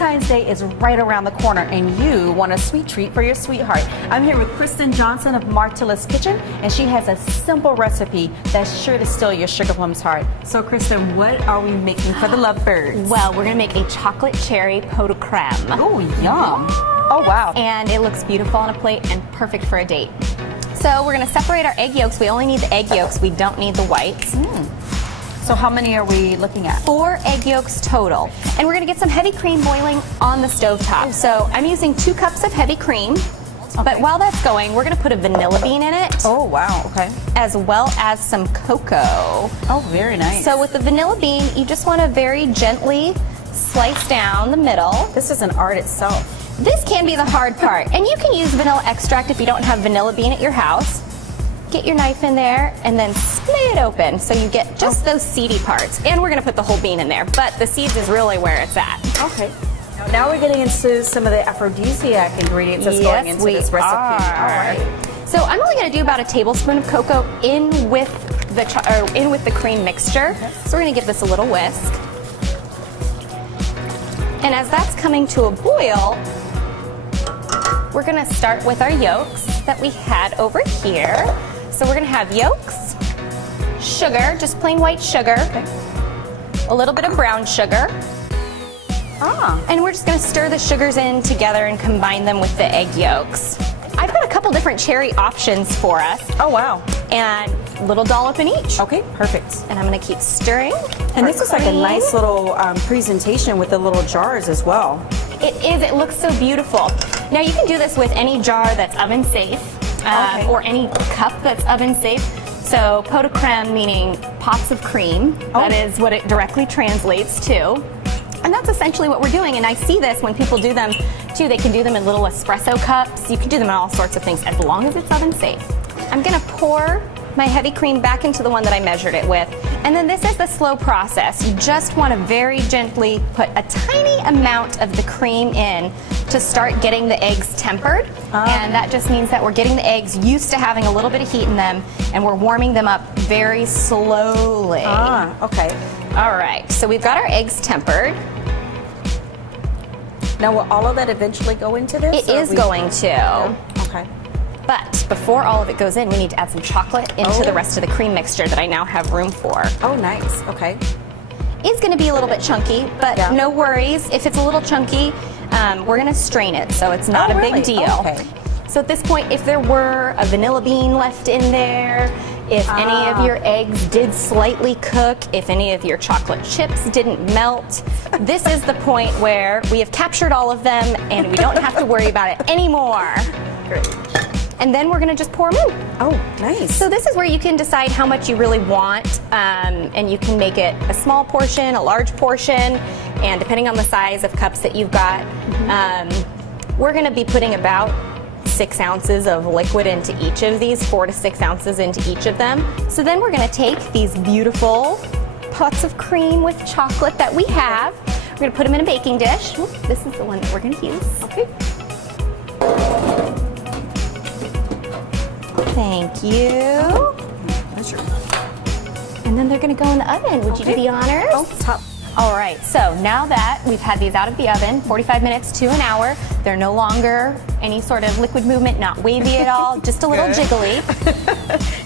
Valentine's Day is right around the corner and you want a sweet treat for your sweetheart. I'm here with Kristin Johnson of Martilla's Kitchen, and she has a simple recipe that's sure to steal your sugar plum's heart. So Kristin, what are we making for the lovebirds? Well, we're gonna make a chocolate cherry pot de creme. Oh, yum. Oh, wow. And it looks beautiful on a plate and perfect for a date. So we're gonna separate our egg yolks. We only need the egg yolks, we don't need the whites. So how many are we looking at? 4 egg yolks total. And we're gonna get some heavy cream boiling on the stovetop. So I'm using 2 cups of heavy cream. Okay. But while that's going, we're gonna put a vanilla bean in it. Oh, wow, okay. As well as some cocoa. Oh, very nice. So with the vanilla bean, you just wanna very gently slice down the middle. This is an art itself. This can be the hard part. And you can use vanilla extract if you don't have vanilla bean at your house. Get your knife in there and then split it open so you get just those seedy parts. And we're gonna put the whole bean in there, but the seeds is really where it's at. Okay. Now we're getting into some of the aphrodisiac ingredients that's going into this recipe. All right. So I'm only gonna do about a tablespoon of cocoa in with the cream mixture. Okay. So we're gonna give this a little whisk. And as that's coming to a boil, we're gonna start with our yolks that we had over here. So we're gonna have yolks, sugar, just plain white sugar, a little bit of brown sugar, and we're just gonna stir the sugars in together and combine them with the egg yolks. I've got a couple different cherry options for us. Oh, wow. And a little dollop in each. Okay, perfect. And I'm gonna keep stirring. And this is like a nice little presentation with the little jars as well. It is, it looks so beautiful. Now you can do this with any jar that's oven safe, or any cup that's oven safe. So pot de creme meaning pots of cream. That is what it directly translates to. And that's essentially what we're doing. And I see this when people do them too. They can do them in little espresso cups. You can do them in all sorts of things as long as it's oven safe. I'm gonna pour my heavy cream back into the one that I measured it with. And then this is the slow process. You just want to very gently put a tiny amount of the cream in to start getting the eggs tempered. And that just means that we're getting the eggs used to having a little bit of heat in them, and we're warming them up very slowly. Okay. All right, so we've got our eggs tempered. Now will all of that eventually go into this? It is going to. Yeah. Okay. But before all of it goes in, we need to add some chocolate into the rest of the cream mixture that I now have room for. Oh, nice. Okay. It's going to be a little bit chunky, but no worries. If it's a little chunky, we're going to strain it, so it's not a big deal. Okay. So at this point, if there were a vanilla bean left in there, if any of your eggs did slightly cook, if any of your chocolate chips didn't melt, this is the point where we have captured all of them and we don't have to worry about it anymore. Great. And then we're gonna just pour them in. Oh, nice. So this is where you can decide how much you really want, and you can make it a small portion, a large portion, and depending on the size of cups that you've got, we're gonna be putting about 6 ounces of liquid into each of these, 4 to 6 ounces into each of them. So then we're gonna take these beautiful pots of cream with chocolate that we have. We're gonna put them in a baking dish. This is the one that we're gonna use. Okay. Thank you. Pleasure. And then they're gonna go in the oven. Would you do the honors? Oh, top. All right, so now that we've had these out of the oven, 45 minutes to an hour, they're no longer any sort of liquid movement, not wavy at all, just a little jiggly.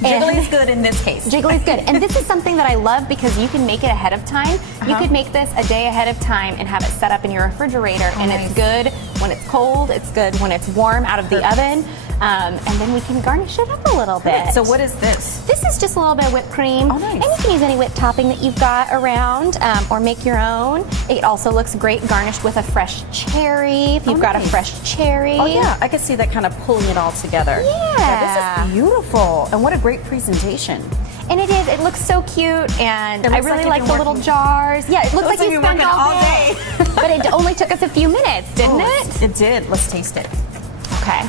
Jiggly is good in this case. Jiggly is good. And this is something that I love because you can make it ahead of time. You could make this a day ahead of time and have it set up in your refrigerator, and it's good when it's cold, it's good when it's warm out of the oven. And then we can garnish it up a little bit. So what is this? This is just a little bit of whipped cream. Oh, nice. And you can use any whipped topping that you've got around, or make your own. It also looks great garnished with a fresh cherry, if you've got a fresh cherry. Oh yeah, I could see that kind of pulling it all together. Yeah. This is beautiful. And what a great presentation. And it is. It looks so cute, and I really like like the little jars. Yeah, it looks like you spent all day. But it only took us a few minutes, didn't it? It did. Let's taste it. Okay.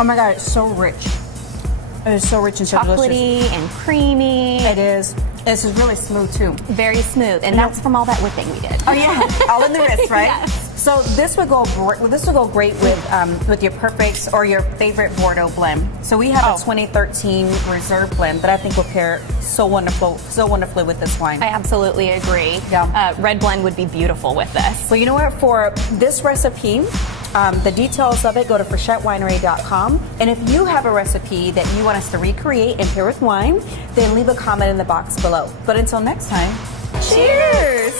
Oh my God, it's so rich. It is so rich and so delicious. Chocolatey and creamy. It is. This is really smooth too. Very smooth, and that's from all that whipping we did. Oh yeah, all in the wrist, right? Yes. So this would go great with your perfects or your favorite Bordeaux blend. So we have a 2013 Reserve blend that I think will pair so wonderfully with this wine. I absolutely agree. Yeah. Red blend would be beautiful with this. Well, you know what? For this recipe, the details of it, go to frichettewinery.com. And if you have a recipe that you want us to recreate and pair with wine, then leave a comment in the box below. But until next time, cheers!